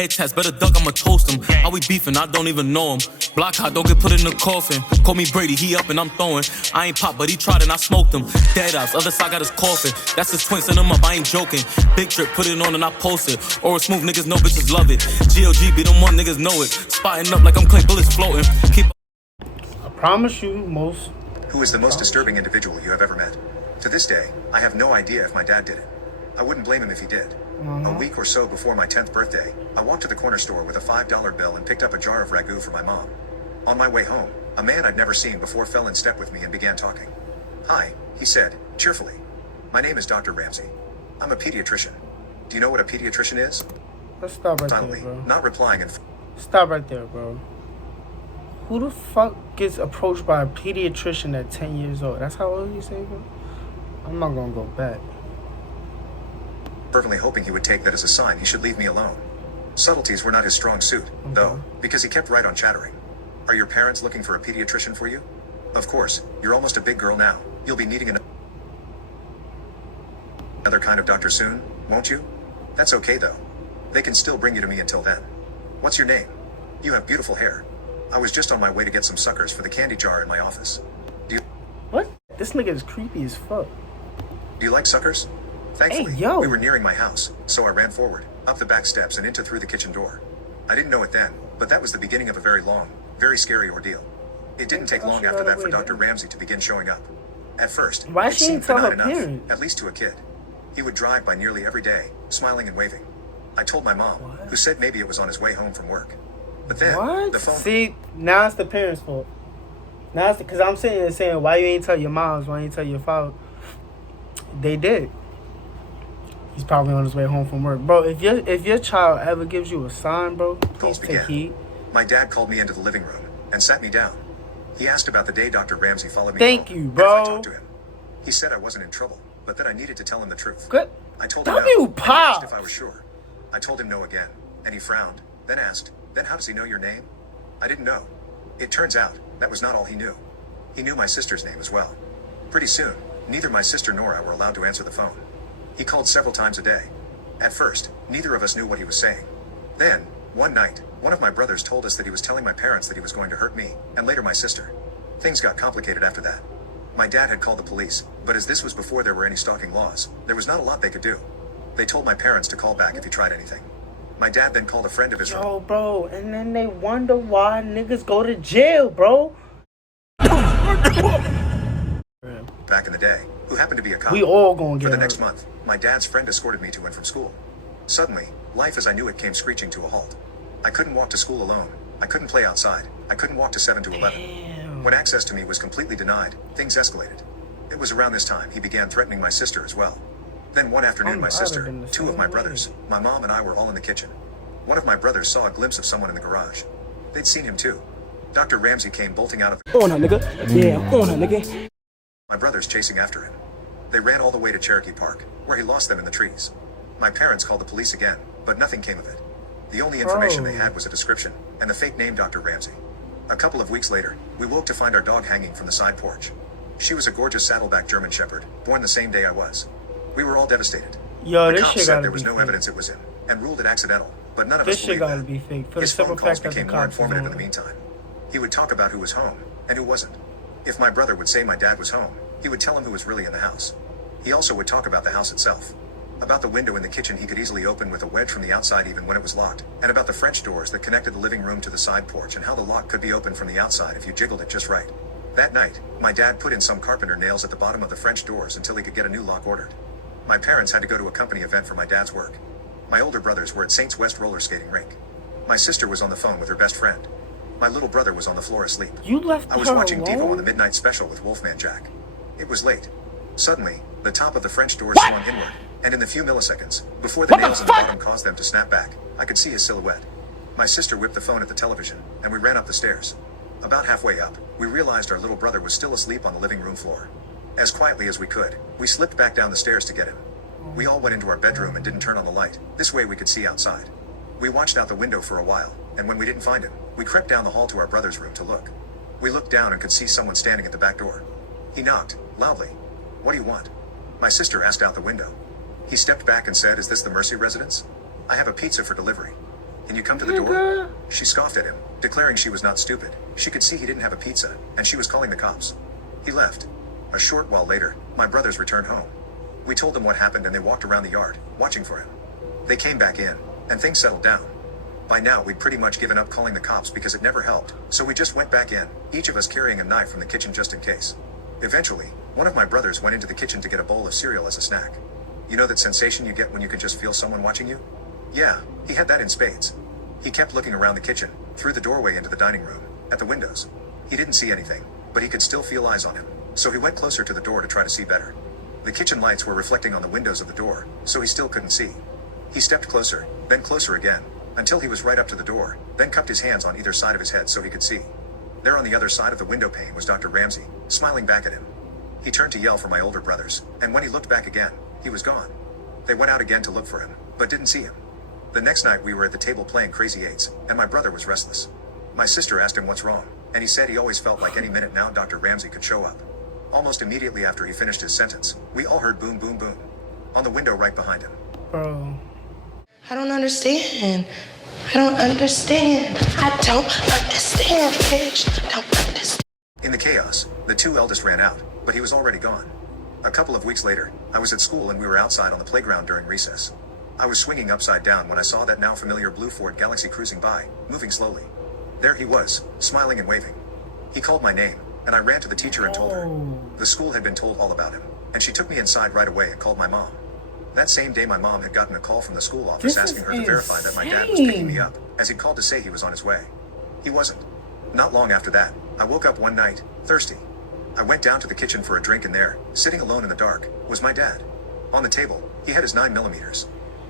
Head tats, better duck, I'ma toast him. How we beefing, I don't even know him. Block hot, don't get put in the coffin. Call me Brady, he up and I'm throwing. I ain't pop, but he tried and I smoked him. Dead eyes, other side got his coffin. That's his twin, send him up, I ain't joking. Big trip, put it on and I post it. Or smooth niggas know bitches love it. GLG be them one niggas know it. Spotting up like I'm Clay bullets floating. Keep. I promise you, most. Who is the most disturbing individual you have ever met? To this day, I have no idea if my dad did it. I wouldn't blame him if he did. A week or so before my 10th birthday, I walked to the corner store with a $5 bill and picked up a jar of ragu for my mom. On my way home, a man I'd never seen before fell in step with me and began talking. "Hi," he said, cheerfully. "My name is Dr. Ramsey. I'm a pediatrician. Do you know what a pediatrician is?" Let's stop right Silently, there, bro. not replying and... Stop right there, bro. Who the fuck gets approached by a pediatrician at 10 years old? That's how old you say, bro? I'm not gonna go back. fervently hoping he would take that as a sign he should leave me alone. Subtleties were not his strong suit, though, because he kept right on chattering. "Are your parents looking for a pediatrician for you? Of course, you're almost a big girl now. You'll be needing another kind of doctor soon, won't you? That's okay though. They can still bring you to me until then. What's your name? You have beautiful hair. I was just on my way to get some suckers for the candy jar in my office. What? This nigga is creepy as fuck. Do you like suckers?" Thankfully, Hey, yo. we were nearing my house, so I ran forward, up the back steps and into through the kitchen door. I didn't know it then, but that was the beginning of a very long, very scary ordeal. It didn't take long after that for Dr. Ramsey to begin showing up. At first, Why it she seemed ain't tell her benign enough, parents? at least to a kid. He would drive by nearly every day, smiling and waving. I told my mom, who said maybe it was on his way home from work. But then, What? the phone... See, now it's the parents' fault. Now it's because I'm sitting there saying, why you ain't tell your moms, why you ain't tell your father? They did. He's probably on his way home from work. Bro, if your child ever gives you a sign, bro, please take heed. My dad called me into the living room and sat me down. He asked about the day Dr. Ramsey followed me Thank home, you, and if bro. I talked to him. He said I wasn't in trouble, but that I needed to tell him the truth. Good. I told him W no, and he asked if Pops. I was sure. I told him no again, and he frowned, then asked, "Then how does he know your name?" I didn't know. It turns out, that was not all he knew. He knew my sister's name as well. Pretty soon, neither my sister nor I were allowed to answer the phone. He called several times a day. At first, neither of us knew what he was saying. Then, one night, one of my brothers told us that he was telling my parents that he was going to hurt me, and later my sister. Things got complicated after that. My dad had called the police, but as this was before there were any stalking laws, there was not a lot they could do. They told my parents to call back if he tried anything. My dad then called a friend of his from Yo, bro, and then they wonder why niggas go to jail, bro. back in the day, who happened to be a cop. We all gonna get For the hurt. next month, my dad's friend escorted me to and from school. Suddenly, life as I knew it came screeching to a halt. I couldn't walk to school alone. I couldn't play outside. I couldn't walk to 7 to 11. Damn. When access to me was completely denied, things escalated. It was around this time he began threatening my sister as well. Then one afternoon, my I'd have sister, been the 2 of same my way. brothers, my mom and I were all in the kitchen. One of my brothers saw a glimpse of someone in the garage. They'd seen him too. Dr. Ramsey came bolting out of the... On her, nigga. Yeah, on her, nigga. My brothers chasing after him. They ran all the way to Cherokee Park, where he lost them in the trees. My parents called the police again, but nothing came of it. The only information they had was a description, and the fake name Dr. Ramsey. A couple of weeks later, we woke to find our dog hanging from the side porch. She was a gorgeous saddleback German Shepherd, born the same day I was. We were all devastated. Yo, The this cops shit said gotta there was be no fake. evidence it was him, and ruled it accidental, but none of This us shit believed gotta that. be fake. For the His simple phone calls fact that the became more cops is informative in on the it. meantime. He would talk about who was home, and who wasn't. If my brother would say my dad was home, he would tell him who was really in the house. He also would talk about the house itself. About the window in the kitchen he could easily open with a wedge from the outside even when it was locked, and about the French doors that connected the living room to the side porch and how the lock could be opened from the outside if you jiggled it just right. That night, my dad put in some carpenter nails at the bottom of the French doors until he could get a new lock ordered. My parents had to go to a company event for my dad's work. My older brothers were at Saints West roller skating rink. My sister was on the phone with her best friend. My little brother was on the floor asleep. You left I was her watching Devo alone? on the midnight special with Wolfman Jack. It was late. Suddenly, the top of the French door swung inward, and in the few milliseconds, before the nails in the bottom caused them to snap back, I could see his silhouette. My sister whipped the phone at the television, and we ran up the stairs. About halfway up, we realized our little brother was still asleep on the living room floor. As quietly as we could, we slipped back down the stairs to get him. We all went into our bedroom and didn't turn on the light. This way we could see outside. We watched out the window for a while, and when we didn't find him, we crept down the hall to our brother's room to look. We looked down and could see someone standing at the back door. He knocked, loudly. "What do you want?" My sister asked out the window. He stepped back and said, "Is this the Mercy residence? I have a pizza for delivery." Can you come to the door? She scoffed at him, declaring she was not stupid. She could see he didn't have a pizza, and she was calling the cops. He left. A short while later, my brothers returned home. We told them what happened and they walked around the yard, watching for him. They came back in, and things settled down. By now, we'd pretty much given up calling the cops because it never helped, so we just went back in, each of us carrying a knife from the kitchen just in case. Eventually, one of my brothers went into the kitchen to get a bowl of cereal as a snack. You know that sensation you get when you can just feel someone watching you? Yeah, he had that in spades. He kept looking around the kitchen, through the doorway into the dining room, at the windows. He didn't see anything, but he could still feel eyes on him, so he went closer to the door to try to see better. The kitchen lights were reflecting on the windows of the door, so he still couldn't see. He stepped closer, then closer again, until he was right up to the door, then cupped his hands on either side of his head so he could see. There on the other side of the window pane was Dr. Ramsey, smiling back at him. He turned to yell for my older brothers, and when he looked back again, he was gone. They went out again to look for him, but didn't see him. The next night we were at the table playing Crazy Eights, and my brother was restless. My sister asked him what's wrong, and he said he always felt like any minute now Dr. Ramsey could show up. Almost immediately after he finished his sentence, we all heard boom, boom, boom, on the window right behind him. Bro. I don't understand. I don't understand. I don't understand, bitch. I don't understand. In the chaos, the two eldest ran out, but he was already gone. A couple of weeks later, I was at school and we were outside on the playground during recess. I was swinging upside down when I saw that now familiar blue Ford Galaxy cruising by, moving slowly. There he was, smiling and waving. He called my name, and I ran to the teacher and told her. The school had been told all about him, and she took me inside right away and called my mom. That same day my mom had gotten a call from the school office asking her to verify that my dad was picking me up, as he'd called to say he was on his way. He wasn't. Not long after that, I woke up one night, thirsty. I went down to the kitchen for a drink and there, sitting alone in the dark, was my dad. On the table, he had his 9mm.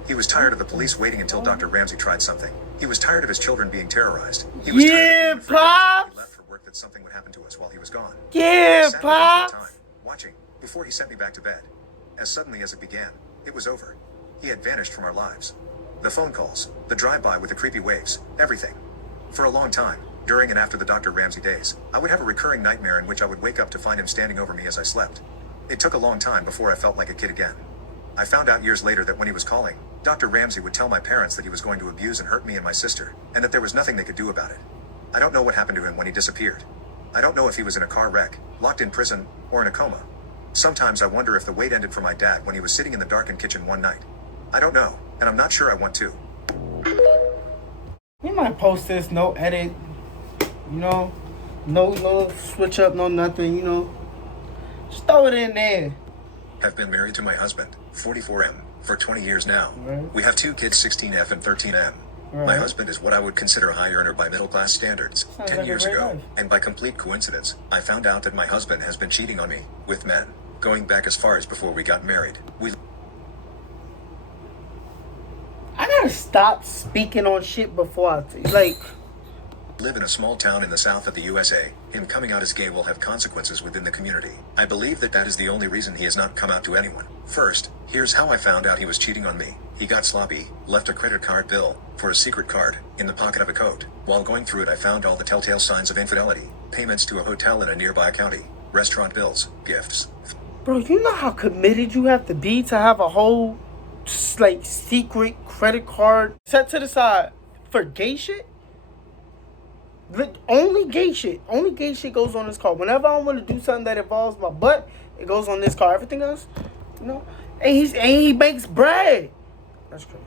He was tired of the police waiting until Dr. Ramsey tried something. He was tired of his children being terrorized. He was tired of being afraid he left for work that something would happen to us while he was gone. Yeah, Pops. Watching, before he sent me back to bed. As suddenly as it began, it was over. He had vanished from our lives. The phone calls, the drive-by with the creepy waves, everything. For a long time, during and after the Dr. Ramsey days, I would have a recurring nightmare in which I would wake up to find him standing over me as I slept. It took a long time before I felt like a kid again. I found out years later that when he was calling, Dr. Ramsey would tell my parents that he was going to abuse and hurt me and my sister, and that there was nothing they could do about it. I don't know what happened to him when he disappeared. I don't know if he was in a car wreck, locked in prison, or in a coma. Sometimes I wonder if the wait ended for my dad when he was sitting in the darkened kitchen one night. I don't know, and I'm not sure I want to. We might post this, no edit, you know, no switch up, no nothing, you know. Just throw it in there. I've been married to my husband, 44M, for 20 years now. Right. We have two kids, 16F and 13M. Right. My husband is what I would consider a high earner by middle class standards. Sounds 10 like a years great ago, life. and by complete coincidence, I found out that my husband has been cheating on me, with men, going back as far as before we got married. We I gotta stop speaking on shit before I live in a small town in the south of the USA. Him coming out as gay will have consequences within the community. I believe that is the only reason he has not come out to anyone. First, here's how I found out he was cheating on me. He got sloppy, left a credit card bill, for a secret card, in the pocket of a coat. While going through it I found all the telltale signs of infidelity. Payments to a hotel in a nearby county, restaurant bills, gifts. Bro, you know how committed you have to be to have a whole secret credit card set to the side for gay shit? Only gay shit goes on this card. Whenever I want to do something that involves my butt, it goes on this card. Everything else, you know, and he makes bread. That's crazy.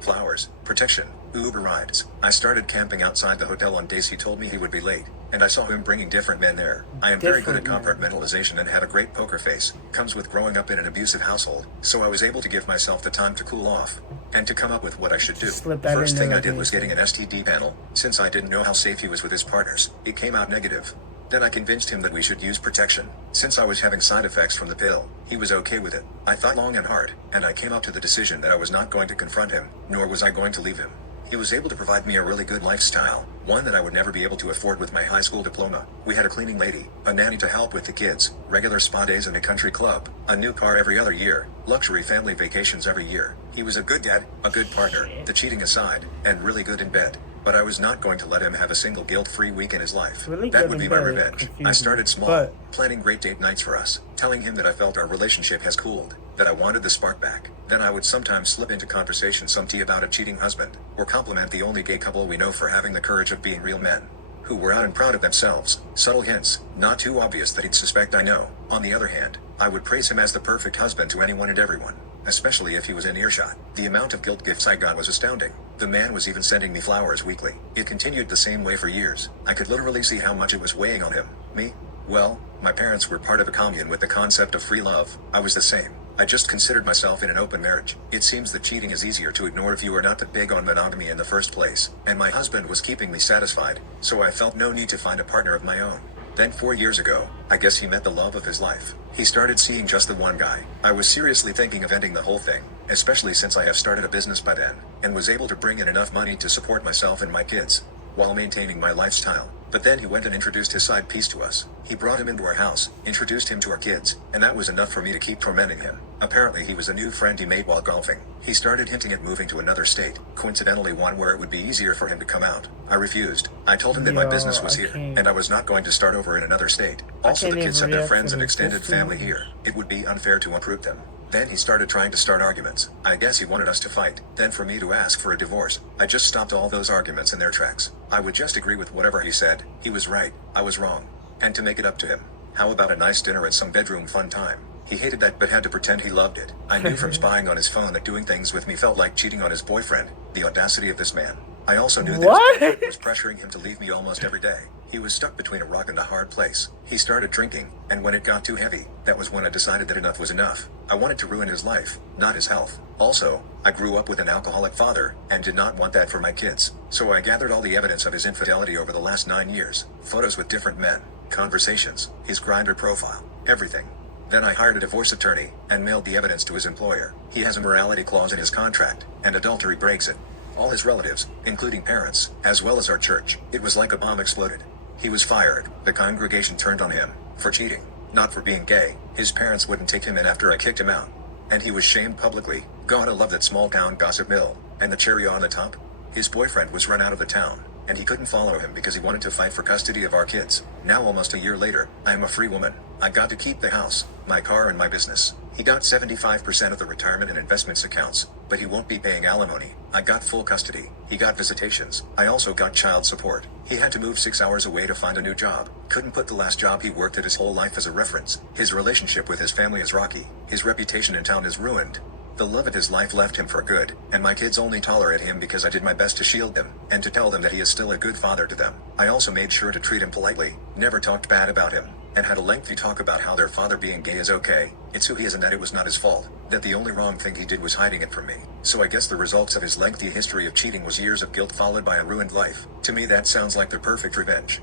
Flowers, protection, Uber rides. I started camping outside the hotel on days he told me he would be late, and I saw him bringing different men there. I am very good at compartmentalization and had a great poker face. Comes with growing up in an abusive household, so I was able to give myself the time to cool off, and to come up with what I should do. First thing I did was getting an STD panel, since I didn't know how safe he was with his partners. It came out negative. Then I convinced him that we should use protection. Since I was having side effects from the pill, he was okay with it. I thought long and hard, and I came up to the decision that I was not going to confront him, nor was I going to leave him. He was able to provide me a really good lifestyle, one that I would never be able to afford with my high school diploma. We had a cleaning lady, a nanny to help with the kids, regular spa days in a country club, a new car every other year, luxury family vacations every year. He was a good dad, a good partner, the cheating aside, and really good in bed. But I was not going to let him have a single guilt-free week in his life. That would be my revenge. I started small, planning great date nights for us, telling him that I felt our relationship has cooled. that I wanted the spark back. Then I would sometimes slip into conversation some tea about a cheating husband, or compliment the only gay couple we know for having the courage of being real men, who were out and proud of themselves. Subtle hints, not too obvious that he'd suspect I know. On the other hand, I would praise him as the perfect husband to anyone and everyone, especially if he was in earshot. The amount of guilt gifts I got was astounding. The man was even sending me flowers weekly. It continued the same way for years. I could literally see how much it was weighing on him. Me? Well, my parents were part of a commune with the concept of free love. I was the same. I just considered myself in an open marriage. It seems that cheating is easier to ignore if you are not that big on monogamy in the first place. And my husband was keeping me satisfied, so I felt no need to find a partner of my own. Then 4 years ago, I guess he met the love of his life. He started seeing just the one guy. I was seriously thinking of ending the whole thing, especially since I have started a business by then, and was able to bring in enough money to support myself and my kids, while maintaining my lifestyle. But then he went and introduced his side piece to us. He brought him into our house, introduced him to our kids, and that was enough for me to keep tormenting him. Apparently he was a new friend he made while golfing. He started hinting at moving to another state, coincidentally one where it would be easier for him to come out. I refused. I told him that my business was here, and I was not going to start over in another state. Also the kids have their friends and extended family here. It would be unfair to uproot them. Then he started trying to start arguments. I guess he wanted us to fight, then for me to ask for a divorce. I just stopped all those arguments in their tracks. I would just agree with whatever he said. He was right, I was wrong. And to make it up to him, how about a nice dinner at some bedroom fun time? He hated that but had to pretend he loved it. I knew from spying on his phone that doing things with me felt like cheating on his boyfriend. The audacity of this man. I also knew that his boyfriend was pressuring him to leave me almost every day. He was stuck between a rock and a hard place. He started drinking, and when it got too heavy, that was when I decided that enough was enough. I wanted to ruin his life, not his health. Also, I grew up with an alcoholic father, and did not want that for my kids. So I gathered all the evidence of his infidelity over the last 9 years. Photos with different men, conversations, his Grindr profile, everything. Then I hired a divorce attorney, and mailed the evidence to his employer. He has a morality clause in his contract, and adultery breaks it. All his relatives, including parents, as well as our church. It was like a bomb exploded. He was fired. The congregation turned on him for cheating, not for being gay. His parents wouldn't take him in after I kicked him out, and he was shamed publicly. God, I love that small town gossip mill. And the cherry on the top? His boyfriend was run out of the town, and he couldn't follow him because he wanted to fight for custody of our kids. Now almost a year later, I am a free woman. I got to keep the house, my car and my business. He got 75% of the retirement and investments accounts, but he won't be paying alimony. I got full custody. He got visitations. I also got child support. He had to move 6 hours away to find a new job. Couldn't put the last job he worked at his whole life as a reference. His relationship with his family is rocky. His reputation in town is ruined. The love of his life left him for good, and my kids only tolerate him because I did my best to shield them, and to tell them that he is still a good father to them. I also made sure to treat him politely, never talked bad about him, and had a lengthy talk about how their father being gay is okay, it's who he is and that it was not his fault, that the only wrong thing he did was hiding it from me. So I guess the results of his lengthy history of cheating was years of guilt followed by a ruined life. To me that sounds like the perfect revenge.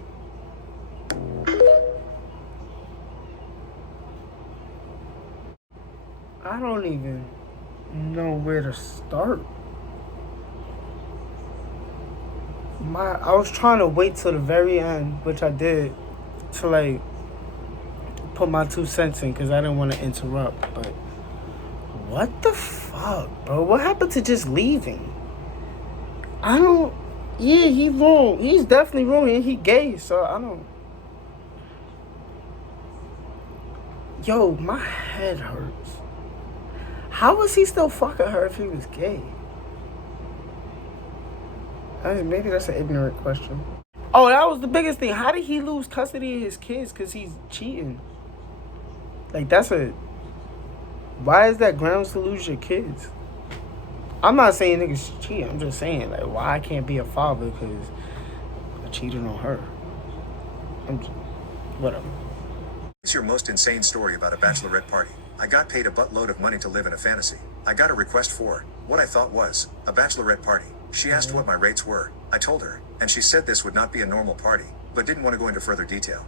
I don't even know where to start. I was trying to wait till the very end, which I did, to like put my 2 cents in because I didn't want to interrupt. But what the fuck, bro? What happened to just leaving? I don't. Yeah, he wrong. He's definitely wrong, and he gay. So I don't. Yo, my head hurts. How was he still fucking her if he was gay? I mean, maybe that's an ignorant question. Oh, that was the biggest thing. How did he lose custody of his kids because he's cheating? Like, that's a... Why is that grounds to lose your kids? I'm not saying niggas cheat. I'm just saying, like, why I can't be a father because I cheated on her. Whatever. What's your most insane story about a bachelorette party? I got paid a buttload of money to live in a fantasy. I got a request for what I thought was a bachelorette party. She asked what my rates were. I told her, and she said this would not be a normal party, but didn't want to go into further detail.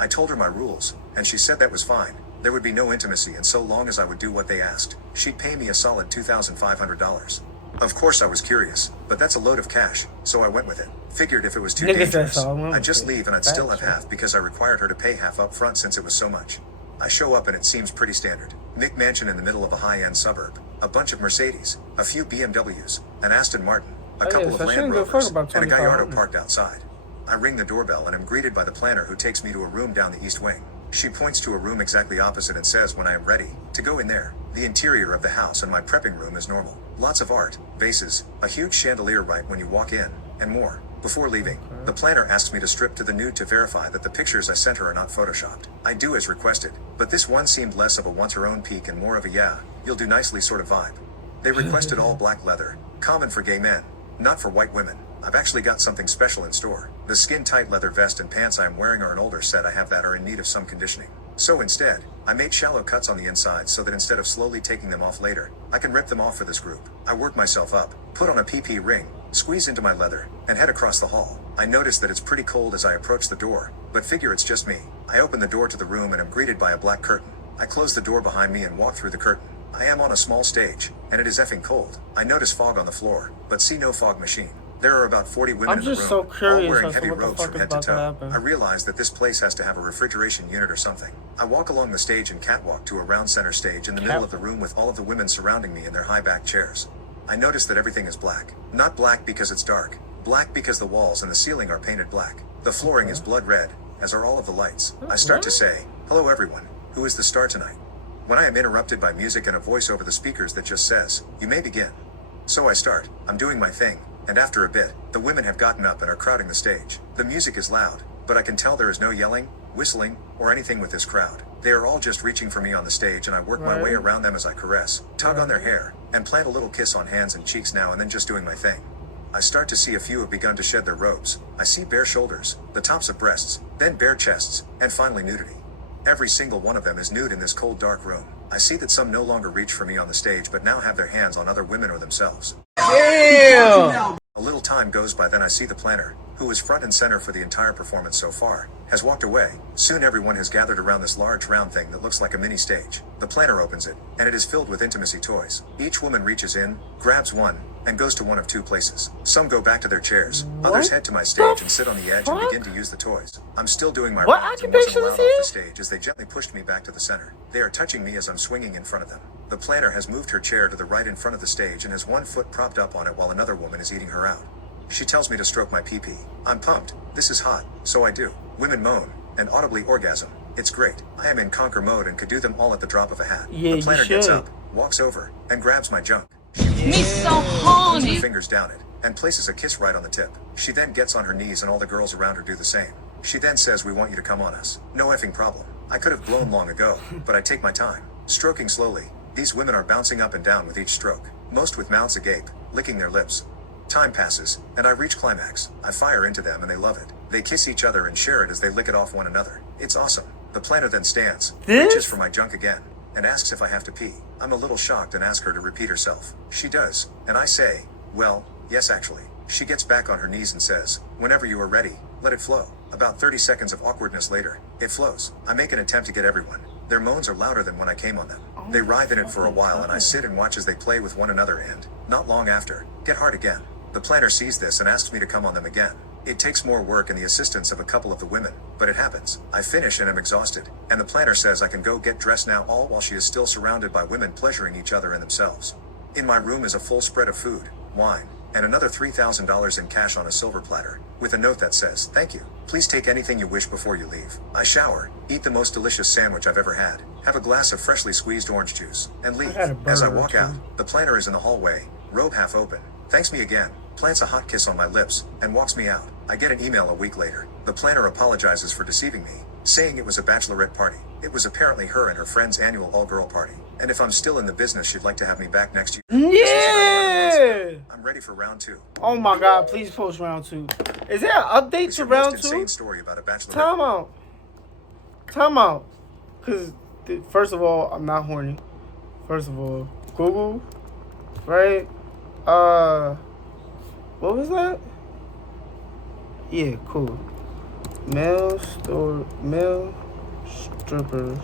I told her my rules, and she said that was fine. There would be no intimacy and so long as I would do what they asked, she'd pay me a solid $2,500. Of course I was curious, but that's a load of cash, so I went with it. Figured if it was too dangerous, I'd just leave and I'd still have half because I required her to pay half up front since it was so much. I show up and it seems pretty standard. McMansion in the middle of a high-end suburb, a bunch of Mercedes, a few BMWs, an Aston Martin, a couple of Land Rovers, and a Gallardo parked outside. I ring the doorbell and am greeted by the planner who takes me to a room down the east wing. She points to a room exactly opposite and says when I am ready to go in there. The interior of the house and my prepping room is normal. Lots of art, vases, a huge chandelier right when you walk in, and more. Before leaving, the planner asks me to strip to the nude to verify that the pictures I sent her are not photoshopped. I do as requested, but this one seemed less of a want her own peek and more of a yeah, you'll do nicely sort of vibe. They requested all black leather, common for gay men, not for white women. I've actually got something special in store. The skin-tight leather vest and pants I am wearing are an older set I have that are in need of some conditioning. So instead, I made shallow cuts on the inside so that instead of slowly taking them off later, I can rip them off for this group. I work myself up, put on a PP ring, squeeze into my leather, and head across the hall. I notice that it's pretty cold as I approach the door, but figure it's just me. I open the door to the room and am greeted by a black curtain. I close the door behind me and walk through the curtain. I am on a small stage, and it is effing cold. I notice fog on the floor, but see no fog machine. There are about 40 women in the room, so curious all wearing as to heavy what the robes fuck from is head to about to toe. happen. I realize that this place has to have a refrigeration unit or something. I walk along the stage and catwalk to a round center stage in the middle of the room with all of the women surrounding me in their high-back chairs. I notice that everything is black. Not black because it's dark. Black because the walls and the ceiling are painted black. The flooring is blood red, as are all of the lights. I start to say, hello everyone, who is the star tonight? When I am interrupted by music and a voice over the speakers that just says, you may begin. So I start, I'm doing my thing, and after a bit, the women have gotten up and are crowding the stage. The music is loud, but I can tell there is no yelling, whistling, or anything with this crowd. They are all just reaching for me on the stage and I work my way around them as I caress, tug on their hair, and plant a little kiss on hands and cheeks now and then just doing my thing. I start to see a few have begun to shed their robes. I see bare shoulders, the tops of breasts, then bare chests, and finally nudity. Every single one of them is nude in this cold dark room. I see that some no longer reach for me on the stage but now have their hands on other women or themselves. Damn! A little time goes by, then I see the planner, who is front and center for the entire performance so far, has walked away. Soon everyone has gathered around this large round thing that looks like a mini stage. The planner opens it, and it is filled with intimacy toys. Each woman reaches in, grabs one, and goes to one of two places. Some go back to their chairs, others head to my stage and sit on the edge and begin to use the toys. I'm still doing my rounds and wasn't allowed off the stage as they gently pushed me back to the center. They are touching me as I'm swinging in front of them. The planner has moved her chair to the right in front of the stage and has one foot propped up on it while another woman is eating her out. She tells me to stroke my pee-pee. I'm pumped. This is hot. So I do. Women moan and audibly orgasm. It's great. I am in conquer mode and could do them all at the drop of a hat. Yeah, the planner you gets should. up, walks over, and grabs my junk. Me so Puts horny. her fingers down it, and places a kiss right on the tip. She then gets on her knees and all the girls around her do the same. She then says, we want you to come on us. No effing problem. I could have blown long ago, but I take my time. Stroking slowly, these women are bouncing up and down with each stroke, most with mouths agape, licking their lips. Time passes, and I reach climax. I fire into them and they love it. They kiss each other and share it as they lick it off one another. It's awesome. The planner then stands, reaches for my junk again, and asks if I have to pee. I'm a little shocked and ask her to repeat herself. She does, and I say, well, yes actually. She gets back on her knees and says, whenever you are ready, let it flow. About 30 seconds of awkwardness later, it flows. I make an attempt to get everyone. Their moans are louder than when I came on them. They writhe in it for a while and I sit and watch as they play with one another and, not long after, get hard again. The planner sees this and asks me to come on them again. It takes more work and the assistance of a couple of the women, but it happens. I finish and am exhausted, and the planner says I can go get dressed now, all while she is still surrounded by women pleasuring each other and themselves. In my room is a full spread of food, wine, and another $3,000 in cash on a silver platter, with a note that says, thank you. Please take anything you wish before you leave. I shower, eat the most delicious sandwich I've ever had, have a glass of freshly squeezed orange juice, and leave. As I walk out, the planner is in the hallway, robe half open, thanks me again, plants a hot kiss on my lips, and walks me out. I get an email a week later. The planner apologizes for deceiving me, saying it was a bachelorette party. It was apparently her and her friend's annual all-girl party. And if I'm still in the business, she'd like to have me back next year. Yeah! I'm ready for round 2. Oh my god, please post round 2. Is there an update It's to your most round insane 2? story about a bachelorette. Time out. Time out. Because, first of all, I'm not horny. First of all, Google, right? What was that? Yeah, cool. Male strippers,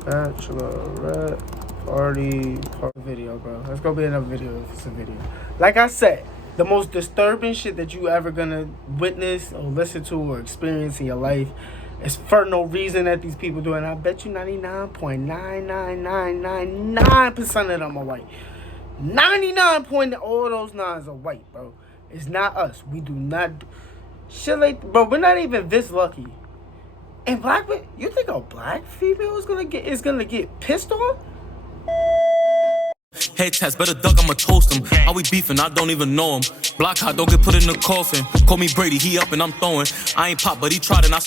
bachelorette party video, bro. Let's go be another video if it's a video. Like I said, the most disturbing shit that you ever gonna witness or listen to or experience in your life is for no reason that these people do. And I bet you 99.99999% of them are white. 99 point all those nines are white, bro. It's not us. We do not shit like, bro. We're not even this lucky. And black, you think a black female is gonna get pissed on? Head tats, better duck, I'ma toast him. How we beefing, I don't even know him. Block hot, don't get put in the coffin. Call me Brady, he up and I'm throwing. I ain't pop, but he tried and I